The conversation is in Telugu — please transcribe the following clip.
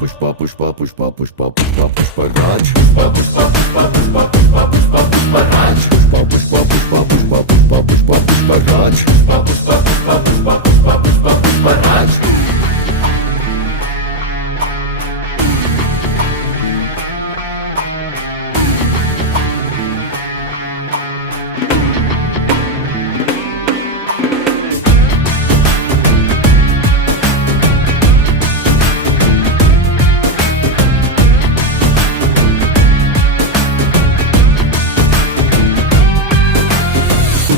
పుష్ప పుష్ప పుష్ప పుష్ప పుష్ప పుష్పరాజ్ పుష్ప పుష్ప పుష్ప పుష్ప పుష్ప పుష్ప పుష్పరాజ్ పుష్ప పుష్ప పుష్ప పుష్ప పుష్ప పుష్ప పుష్పరాజ్